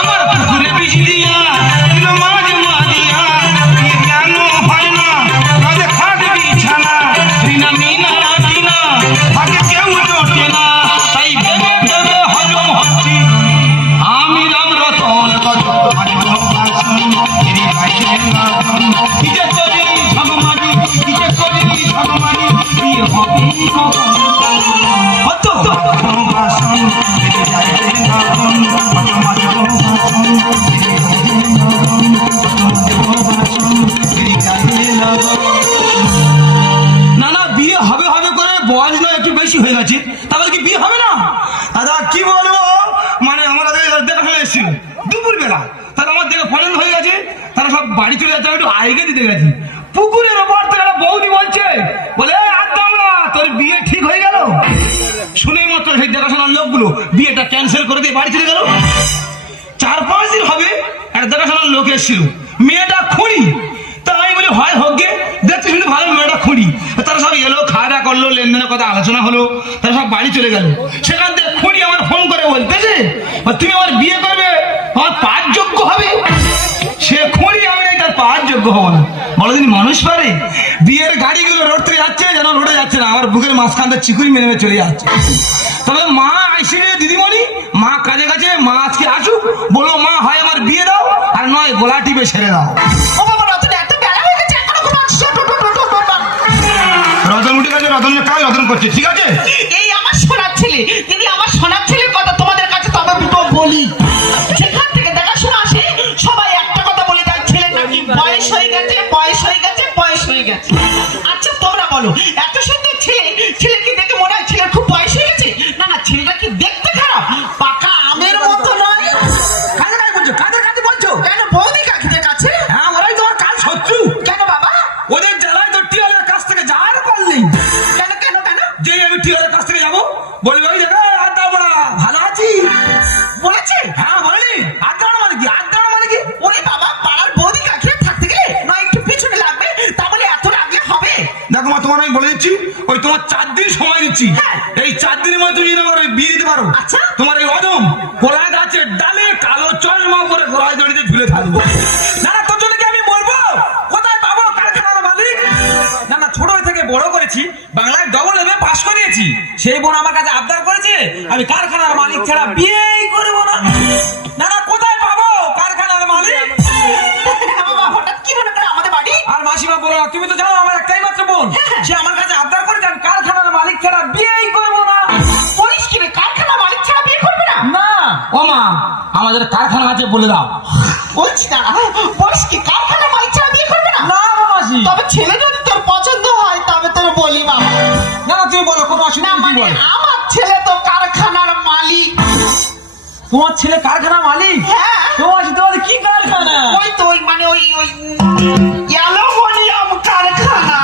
আমার পুকুরে বিষ দিয়া দিল মাঝ মারিয়া, কি কেন হয় না কাজে খাট বিছানা, রিনা মিনা টিনা থাকে কেউ জোটে না, তাই ভেবে ভেবে হজম হচ্ছি আমি রাম রতন কি যে করি ভগবানি, কি যে করি ভগবানি, কি হবে কত বাসন না না বিয়ে হবে হবে করে বয়স না একটু বেশি হয়ে গেছে, তাহলে কি বিয়ে হবে না? দাদা কি বলবো, মানে আমরা দেখাশোনা এসেছিল দুপুর বেলা, তাহলে আমার দেখে পছন্দ হয়ে গেছে, তারা সব বাড়ি চলে যাচ্ছে, একটু আইগে দিতে গেছি। পুকুরের ওপর থেকে একটা বৌদি বলছে, বলে আর দাও না, তোর বিয়ে ঠিক হয়ে গেল। শুনেই মাত্র সেই দেখাশোনার লোকগুলো বিয়েটা ক্যান্সেল করে দিয়ে বাড়ি চলে গেল। 4-5 দিন হবে একটা দেখাশোনার লোক এসেছিল, মেয়েটা খুঁড়ি। তা আমি বলি হয় হোক গে, দেখতে শুনে ভালো মেয়েটা খুঁড়ি। তারা সব এলো, খাওয়া দাওয়া করলো, লেনদেনের কথা আলোচনা হলো, তারা সব বাড়ি চলে গেল। সেখান থেকে খুঁড়ি আমার ফোন করে বলতেছে, তুমি আমার বিয়ে করবে, আমার পাঁচ যোগ্য হবে। সে খুঁড়ি আমি তার পাঁচ যোগ্য হবো না, বলো দিন মানুষ পারে? বিয়ের গাড়িগুলো রোড থেকে যাচ্ছে, যেন রোডে যাচ্ছে না, আমার বুকের মাঝখান থেকে চিকুরি মেরে চলে যাচ্ছে। তবে মা আইসিডি দিদিমণি, মা কাজে কাজে, মা আজকে আসুক, বলো মা হয় আমার বিয়ে দাও, আর নয় গলা টিপে ছেড়ে দাও। রতন উঠে গেছে, রতনের কাজ রতন করছে, ঠিক আছে? এই আমার সোনার ছেলে, দিদি আমার সোনার ছেলের কথা তোমাদের কাছে তবে দুটো বলি। যেখান থেকে দেখাশোনা আসে সবাই একটা কথা বলে দেয়, ছেলে নাকি বয়স হয়ে গেছে, বয়স হয়ে গেছে, বয়স হয়ে গেছে। আচ্ছা তোমরা বলো, এত সুন্দর ছেলে, ছেলেকে দেখে মনে হয় ছেলের খুব বয়স হয়ে গেছে? না না, ছেলেটা কি দেখতে খারাপ? পাকা আমের মতো নয়। কাজে কাজ বলছো, কাজে কাজে বলছো কেন বৌদি কাকিদের কাছে? হ্যাঁ, ওরাই তোমার কাজ শত্রু। কেন বাবা? ওদের জ্বালায় তো টিওলের কাছ থেকে যাওয়ার পারলেই। কেন কেন কেন? যে আমি টিওলের কাছ থেকে যাবো, বলবি ওই দেখো আর দাও না, ভালো আছি বলেছে? হ্যাঁ বলেনি। আর দাও মানে কি, আর দাও মানে কি? ওরে বাবা, পাড়ার বৌদি কাকিরা থাকতে গেলে নয় একটু পিছনে লাগবে, তা বলে এত রাগলে হবে? দেখো মা, তোমার আমি বলে দিচ্ছি, ওই তোমার 4 দিন সময় দিচ্ছি। হ্যাঁ। এই 4 দিনের মধ্যে তুমি আমার বিয়ে দিতে পারো। আচ্ছা। তোমার এই অদম গোলায় গাছের ডালে কালো চশমা পরে গোলায় দড়িতে ঝুলে থাকবো। না না, তোর জন্য কি আমি মরবো? কোথায় পাবো কারখানার মালিক? না না, ছোট থেকে বড় করেছি, বাংলায় ডবল এমএ পাস করিয়েছি। সেই বোন আমার কাছে আবদার করেছে আমি কারখানার মালিক ছাড়া বিয়েই করবো না। না না, কোথায় পাবো কারখানার মালিক? বাবা হঠাৎ কি মনে করে আমাদের বাড়ি? আর মাসিমা বলো, তুমি তো জানো আমার একটাই মাত্র বোন, সে আমার কাছে আবদার করেছে আমি কারখানার মালিক ছাড়া বিয়েই করবো না। বলিস কি রে, কারখানা মালিক ছাড়া বিয়ে করবে না? না ও মা, আমাদের কারখানা আছে বলে দাও। বলছি না, বলিস কি কারখানা মালিক ছাড়া বিয়ে করবে না? না মাসি, তবে ছেলে যদি তোর পছন্দ হয় তবে তোর বলি বাবা। না না তুমি বলো, কোনো না অসুবিধা নেই, মানে বলো। আমার ছেলে তো কারখানার মালিক। তোমার ছেলে কারখানার মালিক? হ্যাঁ। তোমাদের কি কারখানা? ওই তো ওই মানে ওই অ্যালুমিনিয়াম কারখানা।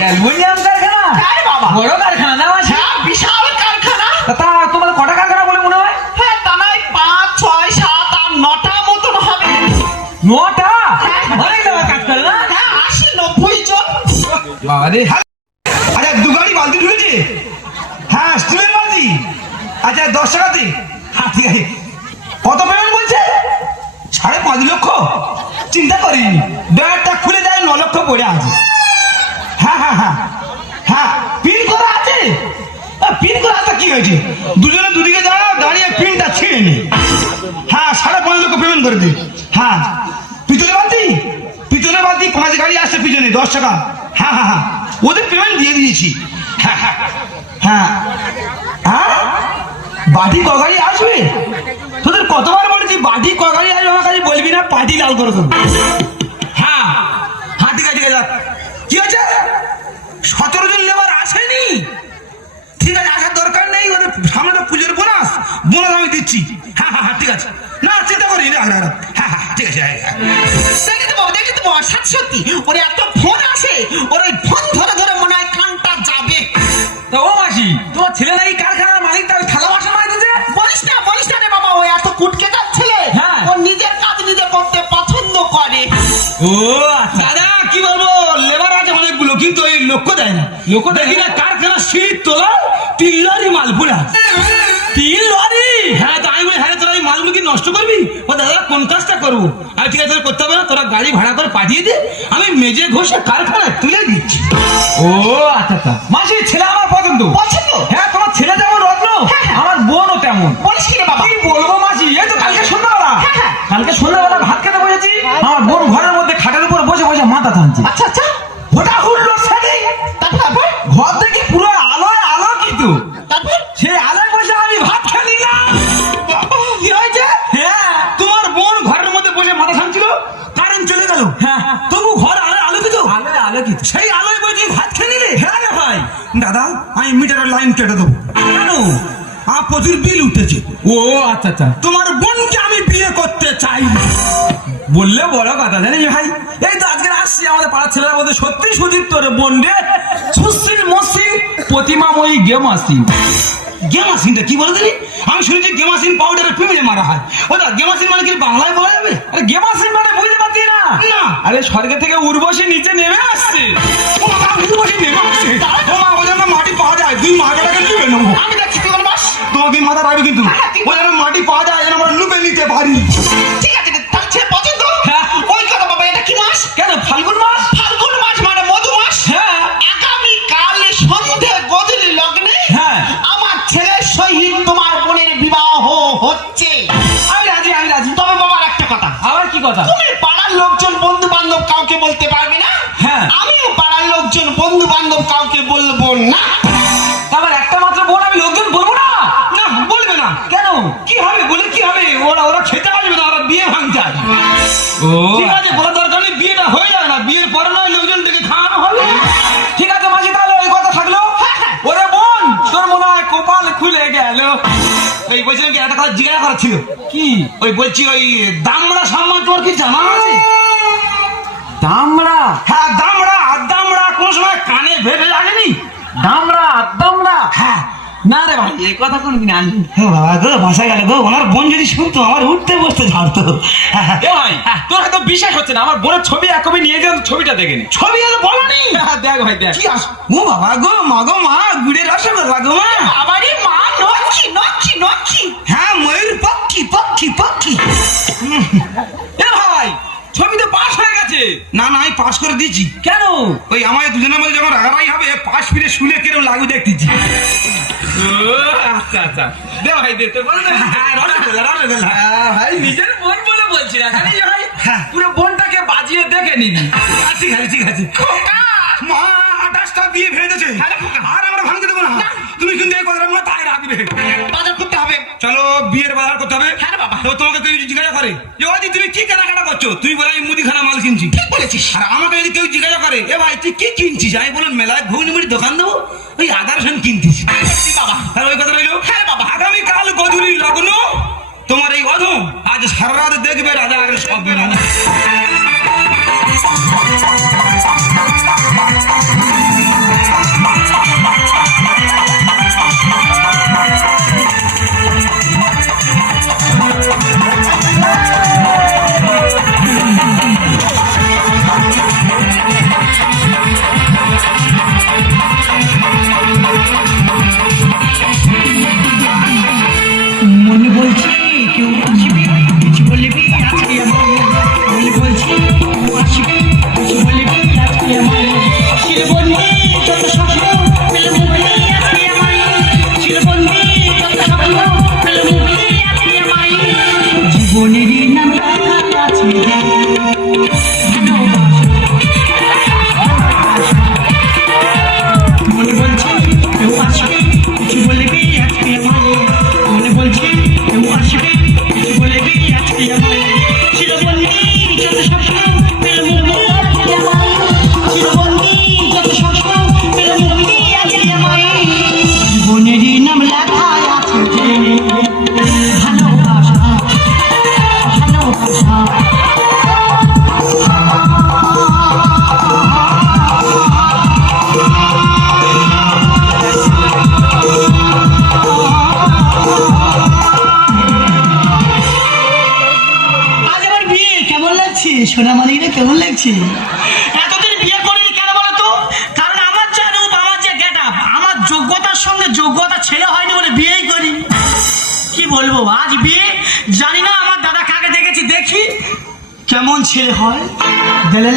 অ্যালুমিনিয়াম কারখানা? হ্যাঁ বাবা। বড় কারখানা না মাসি? হ্যাঁ, বিশাল কারখানা। তা তোমাদের কটা কারখানা বলে মনে হয়? হ্যাঁ, তা নয় 5, 6, 7, 8, 9টা মতন হবে। 9টা? অনেক জায়গায় কাজ করে না? হ্যাঁ, 80, 90 জন। আরে আচ্ছা, 2 গাড়ি বালতি ঢুকেছে? হ্যাঁ, স্টিলের বালতি। আচ্ছা 10 টাকাতে? হ্যাঁ ঠিক আছে। কত পেমেন্ট বলছে? 5.5 লক্ষ? চিন্তা করিনি, ব্যাগটা খুলে দেয় 9 লক্ষ পড়ে আছে। হ্যাঁ হ্যাঁ হ্যাঁ হ্যাঁ, পিন করা আছে। পিন করা আছে, কি হয়েছে? দুজনে দুদিকে যাও, দাঁড়িয়ে পিনটা ছিঁড়ে নি। হ্যাঁ, 5.5 লক্ষ পেমেন্ট করে দিই। হ্যাঁ, পিতলের বালতি? পিতলের বালতি 5 গাড়ি আসছে পিছনে, 10 টাকা। হ্যাঁ হ্যাঁ হ্যাঁ, ওদের পেমেন্ট দিয়ে দিয়েছি। হ্যাঁ হ্যাঁ হ্যাঁ হ্যাঁ, বাটি ক গাড়ি আসবে? তোদের কতবার বলেছি বাটি ক গাড়ি আসবে, আমার কাছে বলবি না, পার্টি লাল করে দেবো। হ্যাঁ হ্যাঁ, ঠিক আছে ঠিক আছে। কি আছে? 17 জন লেবার আসেনি? ঠিক আছে, আসার দরকার নেই, ওদের সামনে তো পুজোর বোনাস, বোনাস আমি দিচ্ছি। হ্যাঁ হ্যাঁ হ্যাঁ, ঠিক আছে। না চিন্তা করি না। হ্যাঁ হ্যাঁ ঠিক আছে। দেখি তো বাবা, সত্যি ওর এত ফোন আসে, ওর ওই ফোন ধরে ধরে মনে হয় কানটা যাবে। তো ও মাসি, তোমার ছেলে নাকি কারখানার মালিক, তাই থালা বাসন মাইতেছে? বলিস না রে বাবা, ও এত কুটকে কাজ ছেলে, হ্যাঁ। ও নিজের কাজ নিজে করতে পছন্দ করে। ও আচ্ছা। দাদা কি বলবো, লেবার আছে অনেকগুলো, কিন্তু এই লক্ষ্য দেয় না। লক্ষ্য দেখি না, কারখানার সিঁড়ির তোলা 3 লরি মাল পুরা। 3 লরি? হ্যাঁ, তাই বলে হ্যাঁ তোরা দাদা কোন কাজটা করবো? আমি ঠিক আছে তোর করতে হবে না, তোরা গাড়ি ভাড়া করে পাঠিয়ে দে, আমি মেজে ঘষে কারখানায় তুলে দিচ্ছি। ও আচ্ছা আচ্ছা, মাসি ছেলে আমার পছন্দ। পছন্দ? হ্যাঁ, তোমার ছেলে যেমন রত্ন, আমার বোনও তেমন। বলিস কি রে বাবা? কি বলবো মাসি, এই তো কালকে সন্ধ্যাবেলা, কালকে সন্ধ্যাবেলা ভাত খেতে বসেছি, আমার বোন ঘরের মধ্যে খাটের উপর বসে বসে মাথা টানছে। আচ্ছা আচ্ছা, ওটা হুল্লো সেদিন তারপর ঘর থেকে পুরো আলোয় আলোকিত, তারপর সেই আলোয় বসে আমি ভাত খেলি না। কি হয়েছে? হ্যাঁ, তোমার বোন ঘরের মধ্যে বসে মাথা টানছিল, কারেন্ট চলে গেল। হ্যাঁ, তবু ঘর আলোয় আলোকিত, আলোয় আলোকিত, সেই আলোয় বসে ভাত খেলি রে। হ্যাঁ রে ভাই, দাদা আমি মিটারের লাইন কেটে দেবো। কেন? প্রচুর বিল উঠেছে। ও আচ্ছা আচ্ছা, তোমার বোনকে আমি বিয়ে করতে চাই। বললে বড় কথা জানিস ভাই, এই তো আজকে আসছি আমাদের পাড়ার ছেলেরা বলতে সত্যি সুজিত তোর বোন রে সুশ্রীর মসৃণ প্রতিমাময়ী গেম আসিন। গেম আসিনটা কি বলে দিলি? আমি শুনেছি গেমাসিন পাউডারের পিঁপড়ে মারা হয়। ওটা গেমাসিন মানে কি বাংলায় বলা যাবে? আরে গেমাসিন মানে বুঝতে পারছি না। না, আরে স্বর্গ থেকে উর্বশী নিচে নেমে আসছে। ও মা, উর্বশী নেমে আসছে। ও মা, ও যেন মাটি পাওয়া যায়, তুই মাটাটাকে লুবে নেবো। আমি দেখছি তুই বাস। তোমাকে মাথা রাখবে কিন্তু, ও যেন মাটি পাওয়া যায় যেন আমরা লুবে নিতে পারি। ঠিক আছে, তার ছেলে পছন্দ। হ্যাঁ। ওই কথা বাবা, এটা কি মাস? কেন ফাল্গুন মাস? ফাল্গুন মাস মানে মধু মাস। হ্যাঁ। আগামী কাল সন্ধে গধূলি লগ্নে হ্যাঁ। আমার ছেলের সহিত তোমার বোনের বিবাহ হচ্ছে। আমি রাজি, আমি রাজি। তবে বাবার একটা কথা, আবার কি কথা? তুমি পাড়ার লোকজন বন্ধু বান্ধব কাউকে বলতে পারবে না। হ্যাঁ। আমিও পাড়ার লোকজন বন্ধু বান্ধব কাউকে বলবো না। আমার একটা মাত্র বোন, আমি লোকজন বলবো না? না, বলবে না। কেন? কি হবে বলে, কি হবে? ওরা ওরা খেতে আসবে না, ওরা বিয়ে ভাঙতে আসবে। ও ঠিক আছে, বলা দরকার নেই, বিয়েটা হয়ে যাবে না, বিয়ের পরে নয় লোকজন থেকে খাওয়ানো হবে। ঠিক আছে মাসি, তাহলে ওই কথা থাকলো। ওরে বোন, তোর মনে হয় কপাল খুলে গেল। এই বলছিলাম কি, একটা কথা জিজ্ঞাসা করার ছিল। কি? ওই বলছি, ওই দামড়া সম্মান তোমার কি জানা আছে? দামড়া? হ্যাঁ, দামড়া। আর দামড়া কোন সময় কানে ভেবে লাগেনি? দামড়া দামড়া? হ্যাঁ। না রে ভাই, এই কথা কোনদিন আনলি। বাবা গো, ভাষা গেল গো, ওনার বোন যদি শুনতো আমার উঠতে বসতে ঝাড়তো। এ ভাই, তোর হয়তো বিশ্বাস হচ্ছে না, আমার বোনের ছবি এক কপি নিয়ে যাও, ছবিটা দেখে নি। ছবি আর বলনি? দেখ ভাই দেখ। কি আস? ও বাবা গো, মা গো মা, গুড়ের রসগোল্লা গো মা। আবারই মা নক্ষী নক্ষী নক্ষী। হ্যাঁ, ময়ূর পক্ষী পক্ষী পক্ষী। এ ভাই, ছবি তো পাস হয়ে গেছে। না না, আমি পাস করে দিয়েছি। কেন? ওই আমাদের দুজনের মধ্যে যখন রাগারাগি হবে, পাস ফিরে শুনে কিরম লাগু দেখতেছি। আচ্ছা আচ্ছা, দে ভাই দে, তোর বল। রসগোল্লা রসগোল্লা। ভাই নিজের বোন বলে বলছি না, খালি ভাই পুরো বোনটাকে বাজিয়ে দেখে নিবি। ঠিক আছে ঠিক আছে। মা 28টা বিয়ে ভেঙেছে, আর আমরা ভাঙতে দেবো না। তুমি কিন্তু এই কথাটা মাথায় রাখবে। বাজার করতে হবে। চলো, বিয়ের বাজার করতে হবে। হ্যাঁ রে বাবা। তো তোমাকে কেউ যদি জিজ্ঞাসা করে যে ওদি তুমি কি কেনাকাটা করছো, তুমি বলে আমি মুদিখানা মাল কিনছি। ঠিক বলেছিস। আর আমাকে যদি কেউ জিজ্ঞাসা করে এ ভাই তুই কি কিনছিস, আমি বললাম মেলায় ঘুগনি মুড়ি দোকান দেবো, ওই আদারসন কিনতিস। বাবা। আর ওই কথা রইলো। হ্যাঁ বাবা। আগামীকাল গধূলি লগ্ন, তোমার এই অধম আজ সারা রাত দেখবে রাজা আগে সব বেরোনো। মনে বলছি কেউ আসবে, কিছু বলবি আজকে আমার। মনে বলছি কেউ আসবে, কিছু বলবি আজকে আমার। চিরবন্দি যত স্বপ্ন পেলে মুক্তি আজকে আমার। চিরবন্দি যত স্বপ্ন পেলে মুক্তি আজকে আমার। জীবনেরই নাম লেখা আছে মনে বলছি কেউ আসবে, কিছু বলবি আজকে আমার। মনে বলছি কেউ আসবে, কিছু বলবি আজকে আমার। চিরবন্দি যত স্বপ্ন পেলে মুক্তি আজকে আমার। চিরবন্দি যত স্বপ্ন পেলে মুক্তি আজকে আমার। জীবনেরই নাম লেখা আছে যে ভালোবাসা ভালোবাসা। আজ আমার বিয়ে কেমন লাগছে সোনামানিরা, কেমন লাগছে? এতদিন বিয়ে করিনি কেন বলো তো? কারণ আমার যা রূপ, আমার যে গেট আপ, আমার যোগ্যতার সঙ্গে যোগ্যতা ছেলে হয়নি বলে বিয়েই করি। কি বলবো, আজ বিয়ে জানি না আমার দাদা কাকে দেখেছি কেমন ছেলে হয়? বলে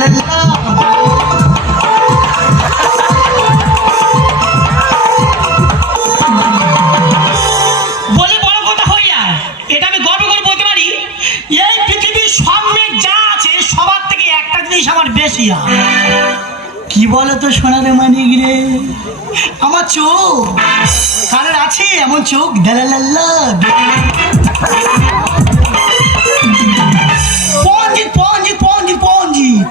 বড় কথা হয়ে যায়, এটা আমি গর্ব করে বলতে পারি, এই পৃথিবীর সামনে যা আছে সবার থেকে একটা জিনিস আমার বেশি হয়। কি বলো তো সোনারে মানিক রে, আমার চোখ। কারোর আছে এমন চোখ? দেলালাল্লা পঞ্জিত পঞ্জিত পঞ্জিত পঞ্জিত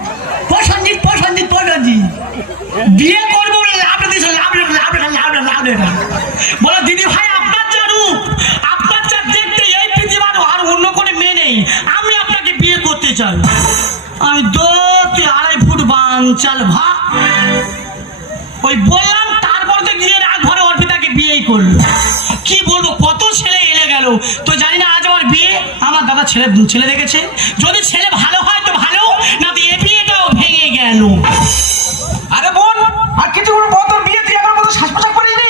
প্রসঞ্জিত প্রসঞ্জিত প্রসঞ্জিত বিয়ে করবো বলে লাভ দিয়েছে, লাভ বলো দিদি ভাই, আপনার যা রূপ, আপনার যা দেখতে এই পৃথিবীর আর অন্য কোনো মেয়ে নেই, আমি আপনাকে বিয়ে করতে চাই। আমি 2-2.5 ফুট বাঞ্চাল ভা ওই বললাম, তারপর তো গিয়ে রাত ভরে অর্পিতাকে বিয়েই করলো। কি বলবো, কত ছেলে এলে গেল, তো জানি না আজ আমার বিয়ে। আমার দাদা ছেলে দেখেছে, যদি ছেলে ভালো হয় তো ভালো, না তো এ বিয়েটাও ভেঙে গেল। আরে বোন, আর কিছু পর তোর বিয়ে, তুই আমার মতো শ্বাস প্রশ্বাস করিস নি?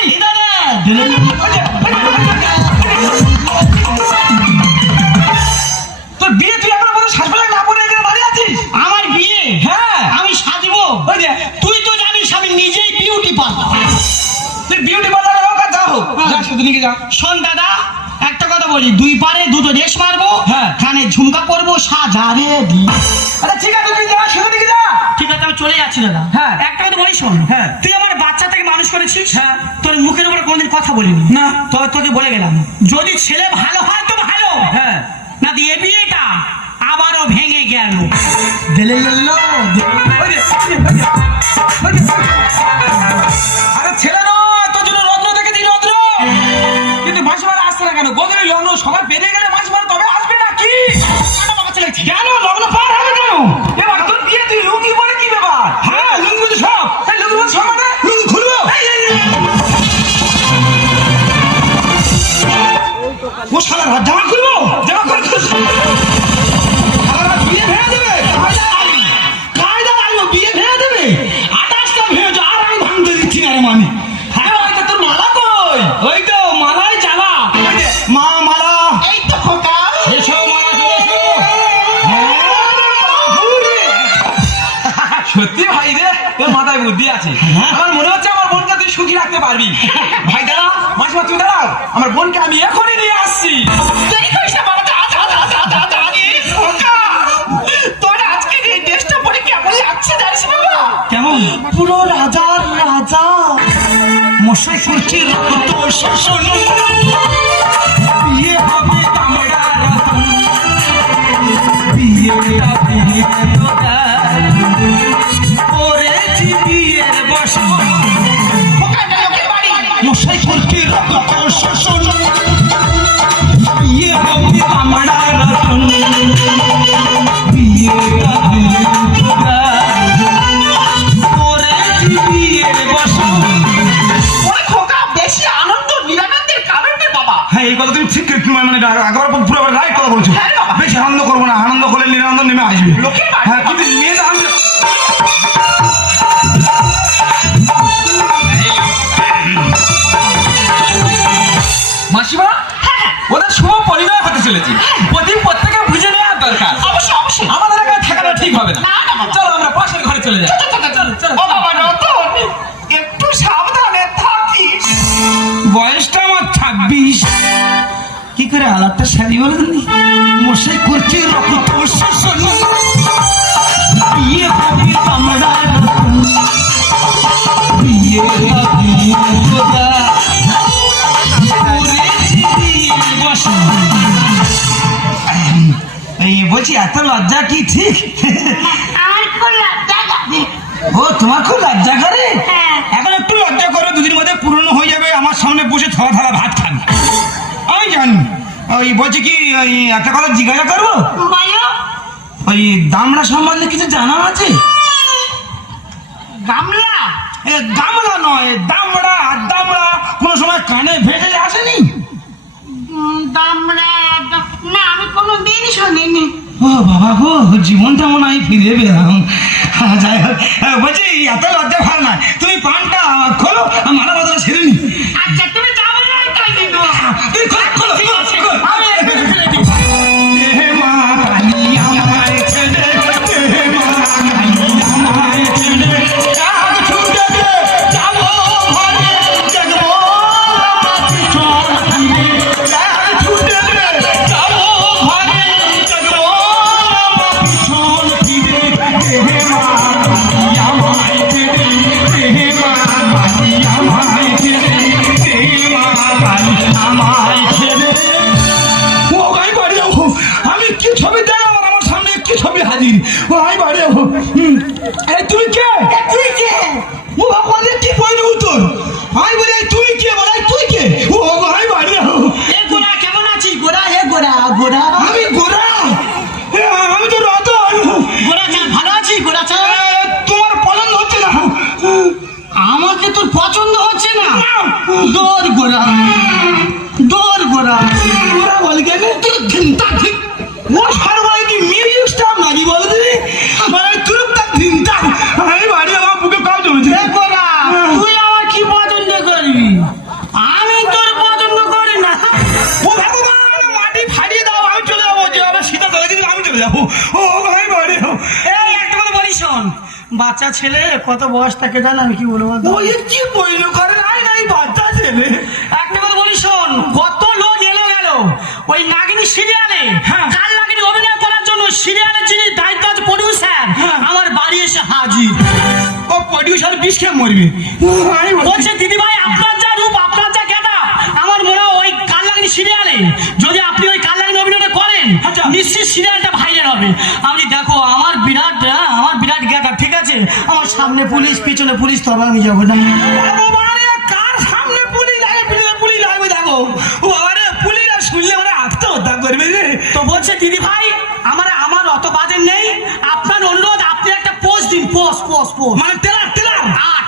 তোর বিয়ে তুই আমার মতো শ্বাস প্রশ্বাস না করে এখানে দাঁড়িয়ে আছিস? আমার বিয়ে? হ্যাঁ। আমি সাজবো? ওই যে তুই তো জানিস আমি নিজেই বিউটি পার্লার। তুই বিউটি পার্লারে হোক আর যা হোক, যা শুধু নিয়ে যা। শোন দাদা, একটা কথা বলি, 2 পারে 2টো রেস মারবো, হ্যাঁ। কানে ঝুমকা পরবো, সাজারে দি। আরে ঠিক আছে, তুই যা শুধু নিয়ে যা। ঠিক আছে, আমি চলে যাচ্ছি দাদা। হ্যাঁ। একটা কথা বলি শোন, হ্যাঁ। তুই আমার বাচ্চা থেকে মানুষ করেছিস, হ্যাঁ। তোর মুখের উপরে কোনদিন কথা বলিনি না। তবে তোকে বলে গেলাম, যদি ছেলে ভালো হয় তো ভালো, হ্যাঁ। না দিয়ে বিয়েটা আবারও ভেঙে গেল। আরে ছেলে নয়, তোর জন্য রত্ন দেখেছি, রত্ন। কিন্তু মাসি মারা আসছে না কেন? গোদরে লগ্ন সবাই বেরিয়ে গেলে মাসি মারা তবে আসবে না কি? কেন লগ্ন পার হবে কেন? এবার তোর বিয়ে, তুই লুঙ্গি পরে কি ব্যাপার? হ্যাঁ, লুঙ্গি বলতে সব। এই লুঙ্গি বলতে সব মানে? লুঙ্গি খুলবো? ও শালা রাত জামা খুলবো? জামা খুলবো? শালা রাত বিয়ে ভেঙে দেবে। কায়দা লাগলো, বিয়ে ভেঙে দেবে। 28টা ভেঙে যা, আর আমি ভাঙতে দিচ্ছি না রে মানি। হ্যাঁ, ওই তো তোর মালা কই? ওই তো মালাই জ্বালা। ওই যে, মা মালা। এই তো খোকা, এসো মালা, এসো। হ্যাঁ, বাবুরে। সত্যি ভাই রে, তোর মাথায় বুদ্ধি আছে। আমার মনে হচ্ছে আমার বোনকে তুই সুখী রাখতে পারবি। ভাই দাঁড়া, মাসিমা তুমি দাঁড়াও, আমার বোনকে আমি এখনই নিয়ে আসছি। দেরি করিস না বাবা, যা। আরে খোকা, তোর আজকের এই ড্রেসটা পরে কেমন লাগছে জানিস বাবা? কেমন? পুরো রাজার রাজা, মশাই করছে রক্ত শোষণ, বিয়ে হবে কামড়া রতন, বিয়েটা ভেঙে করেছি বিয়ের বসন, খোকা, এটা লোকের বাড়ি। মশাই করছে রক্ত শোষণ, বিয়ে হবে কামড়া রতন, বিয়েটা ভেঙে করেছি বিয়ের বসন। ওরে খোকা, বেশি আনন্দ নিরানন্দের কারণ নেই বাবা। হ্যাঁ, এই কথা তুমি ঠিক মানে একবার পুরো রাইট কথা বলছো। হ্যাঁ বাবা। বেশি আনন্দ করবো না, আনন্দ করলে নিরানন্দ নেমে আসবে। লোকের বাড়ি হ্যাঁ, কিন্তু মেয়েটা আমি মাসিমা, ওদের শুভ পরিবার হতে চলেছে, প্রত্যেকে বুঝে নেওয়ার দরকার। অবশ্যই। আমাদের এখানে থাকাটা ঠিক হবে না। না, না বাবা। চলো আমরা পাশের ঘরে চলে যাই। চলো। ও বাবা রতন, একটু সাবধানে থাকিস। বয়সটা আমার 26। কি করে আলাদা শাড়ি বলেন, মশাই করছে রক্ত শোষণ, বিয়ে হবে কামড়া রতন, বিয়েটা ভেঙে করেছি বিয়ের বসন। এই বলছি, এত লজ্জা কি ঠিক? আর কোন লজ্জা লাগে? ও, তোমার খুব লজ্জা করে? হ্যাঁ। এখন একটু লজ্জা করো, দুদিন মধ্যে পুরনো হয়ে যাবে, আমার সামনে বসে থালা থালা ভাত খাবে। আমি জানি। ওই বলছি কি, ওই একটা কথা জিজ্ঞাসা করবো? বলো। ওই দামড়া সম্বন্ধে কিছু জানা আছে? গামলা? এ গামলা নয়, দামড়া। কোনো সময় কানে ভেসে আসেনি? দামড়া? না, আমি কোনো দিন শুনিনি। ও বাবা গো, জীবনটা মনে হয় ফিরে পেলাম। যাই হোক, বলছি এত লজ্জা ভালো নয়, তুমি পানটা খোলো, মালা বদলা সেরে নি। আচ্ছা, তুমি যাবো না, তাই দিবো। তুই খোলো, আমি একটু ফেলে দিই। এ মা কালী আমায় ছেড়ে কি ছবি দেখ আমার সামনে কি ছবি হাজির ও আই বাড়ি এই তুমি কে তুই কে? ও ভগবান কি বইল উত্তর আই বলে তুই কে বলে তুই কে ও আই বাড়ি এ গোড়া কেমন আছিস গোড়া? এ গোড়া গোড়া আমি গোরা আমি তো রতন গোড়া চা ভালো আছিস গোড়া চা? তোমার পছন্দ হচ্ছে না আমাকে তোর পছন্দ হচ্ছে না? দৌড় গোড়া দৌড় গোড়া গোরা বল কেন তুই চিন্তা ঠিক ও সর্বাই কি মিউজিক স্টার নাকি বল তুই মানে তুই তার চিন্তা আমি বাড়ি আমার বুকে কাজ জমেছে এ গোড়া তুই আমার কি পছন্দ করবি? আমি তোর পছন্দ করি না। ও ভগবান মাটি ফাটিয়ে দাও আমি চলে যাবো যে আমার সীতা চলে গেছিল আমি চলে যাবো ও আমি বাড়ি এই একটা কথা বলি শোন, বাচ্চা ছেলে কত বয়স থাকে জান আমি কি বলবো? ওই কি বইল করে নাই নাই বাচ্চা ছেলে একটা কথা বলি শোন, কত লোক এলো গেল ওই নাগিনী সিরিয়ালে কাল নাগিনী অভিনয় করার জন্য সিরিয়ালের যিনি দায়িত্ব আছে প্রডিউসার আমার বাড়ি এসে হাজির। ও প্রডিউসার বিষ খেয়ে মরবে আমি বলছে দিদি ভাই আপনার যা রূপ আপনার যা গেদা আমার মনে হয় ওই কাল নাগিনী সিরিয়ালে যদি আপনি ওই কাল নাগিনী অভিনয়টা করেন নিশ্চিত সিরিয়ালটা ভাইরাল হবে। আমি দেখো আমার বিরাট গেদা ঠিক আছে, আমার সামনে পুলিশ পিছনে পুলিশ তবে আমি যাবো না। ভগবান কার সামনে পুলিশ লাগে পুলিশ লাগবে দেখো ও আরে পুলিশ আর শুনলে মানে আত্মহত্যা করবে রে তো বলছে দিদি ভাই আমার অত বাজেট নেই, আপনার অনুরোধ আপনি একটা পোস্ট দিন। পোস্ট মানে টেলার আট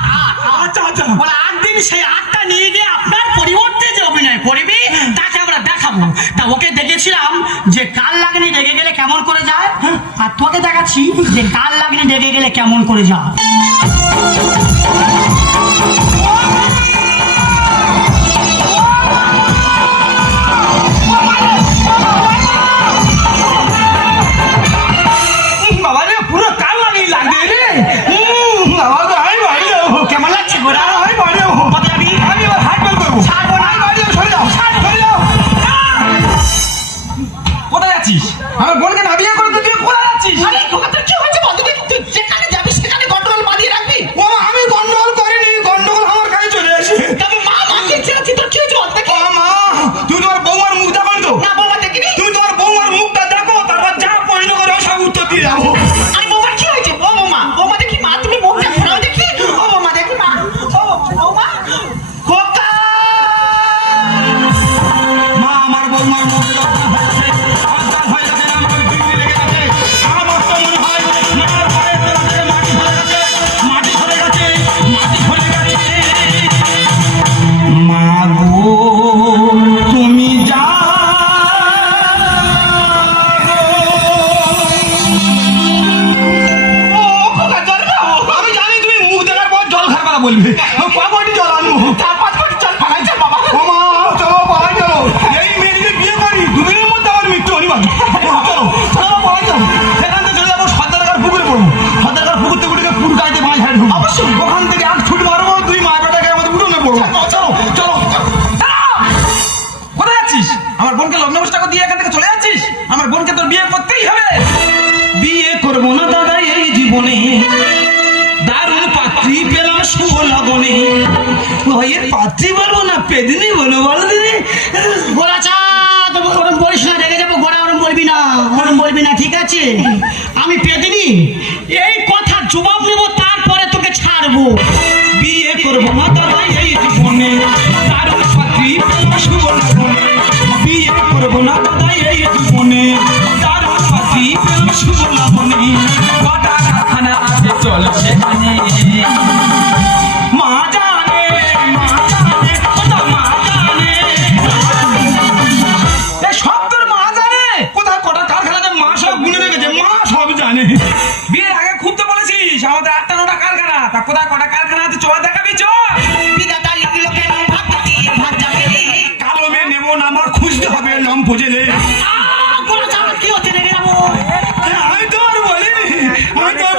আচ্ছা আচ্ছা বলে 8 দিন, সেই 8টা নিয়ে গিয়ে আপনার পরিবর্তে যে অভিনয় করবি তাকে আমরা দেখাবো। তা ওকে দেখেছিলাম যে কাল লাগনি রেগে গেলে কেমন করে যায়, আর তোকে দেখাচ্ছি যে কাল লাগনি রেগে গেলে কেমন করে যায়। বাবা রে পুরো কাল লাগি লাগবে রে বাবা তো আমি বাড়ি যাবো কেমন লাগছে গোরা? আমি বাড়ি যাবো কত যাবি? আমি এবার হাট বের করবো ছাড়বো না। আমি বাড়ি যাবো সরে যাও সরে যাও কোথায় যাচ্ছিস আমার বোনকে না বিয়ে করে তুই কোথায় যাচ্ছিস আরে কথা কি হয়েছে বলতে দে, তুই যেখানে যাবি সেখানে গন্ডগোল বাঁধিয়ে রাখবি। ও আমি গন্ডগোল করিনি গন্ডগোল আমার কাছে চলে আসে তবে মা মাকে ছেড়েছি তোর কি হয়েছে বলতে কি? ও মা তুমি তোমার বৌমার মুখ দেখো তো না বৌমা দেখিনি। তুমি তোমার বৌমার মুখটা দেখো তারপর যা প্রশ্ন করে সব উত্তর দিয়ে যাবো আরে বৌমার কি হয়েছে? ও বৌমা দেখি মা তুমি মুখটা ঘোরাও দেখি। ও বৌমা দেখি মা। ও বৌমা খোকা। মা আমার বৌমার মুখ যখন হচ্ছে আজকাল হয়ে গেছে না আমার বিক্রি লেগে গেছে আমার তো মনে হয় মার পায়ের তলা থেকে মাটি ধরে গেছে মা গো তুমি যা আমি জানি তুমি মুখ দেখার পর জল খাবার বলবে কয়টি জল আনবো 4-5 চল পালাই চল বাবা। ও মা চলো পালাই চলো এই মেয়ে যদি বিয়ে করি দুদিনের মধ্যে আমার মৃত্যু অনিবার্য চলো চলো পালাই চলো সেখান থেকে চলে যাবো সর্দারকার পুকুরে পড়বো সর্দারকার পুকুর থেকে উঠে পুকুর গাড়িতে মাছ হারিয়ে ঢুকবো অবশ্যই ওখান থেকে 8 ফুট মারবো দুই মা বেটাকে আমাদের উঠোনে পড়বো চলো চলো কোথায় যাচ্ছিস আমার বোনকে লগ্ন বসটা দিয়ে এখান থেকে চলে যাচ্ছিস আমার বোনকে তোর বিয়ে করতেই হবে বিয়ে করবো না দাদা এই জীবনে দারুণ পাত্রী পেলাম শুভ লগনে এর পাত্রী বলবো না পেদিনি বলো বলো দিদি গোরা চা ওরম বলিস না, রেগে যাবো। গোরা ওরম বলবি না ঠিক আছে? আমি পেদিনি এই কথার জবাব নেবো তারপরে তোকে ছাড়বো। বিয়ে করবো না দাদা এই জীবনে দারুণ পাত্রী পেলাম শুভ লগনে বিয়ে করবো না দাদা এই জীবনে দারুণ পাত্রী পেলাম শুভ লগনে কটা কারখানা আছে চলছে মা জানে ওটা মা জানে এই সব তোর মা জানে কোথায় কটা কারখানাতে মা সব গুনে রেখেছে মা সব জানে বিয়ের আগে খুব তো বলেছিস আমাদের 8টা-9টা কারখানা তা কোথায় কটা কারখানা আছে চল দেখাবি চল বিধাতা লিখিল কেন ভাগ দিয়ে ভাগ যাবে। কালো মেয়ে নেবো না আমার খুঁজতে হবে লম্প জেলে গোরা চা কি হচ্ছে, রেগে যাবো। আমি তো আর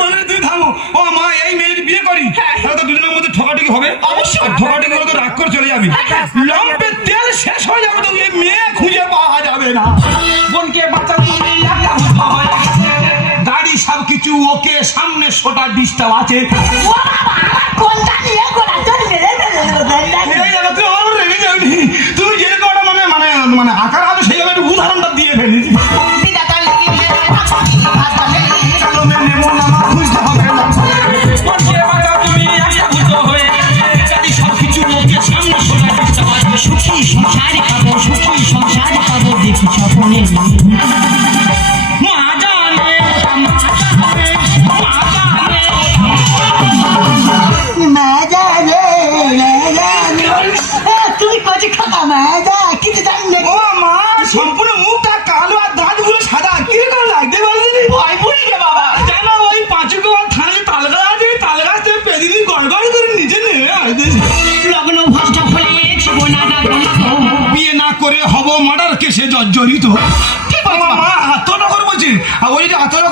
বলিনি তুই থামো ও মা এই মেয়ের বিয়ে করি তাহলে তো দুজনের মধ্যে ঠকাঠকি হবে অবশ্যই। আর ঠকাঠকি হলে তো রাগ করে চলে যাবি লম্পের তেল শেষ হয়ে যাবে তো এই মেয়ে খুঁজে পাওয়া যাবে না বোনকে বাচ্চা গাড়ি সব কিছু ওকে সামনে সোটা ডিস্টার্ব আছে কোনটা নিয়ে গোড়া চল রে এই জানো তুই আমার রেগে যাবি তুমি যেরকম মানে মানে মানে আকার হবে সেইভাবে একটু উদাহরণটা দিয়ে ফেলিস বিধাতা লিখিল করে হব মার্ডার কেসে জর্জরিত। ঠিক বলেছো মা আত্মনগর বলছে, আর ওই যে আত্মনগর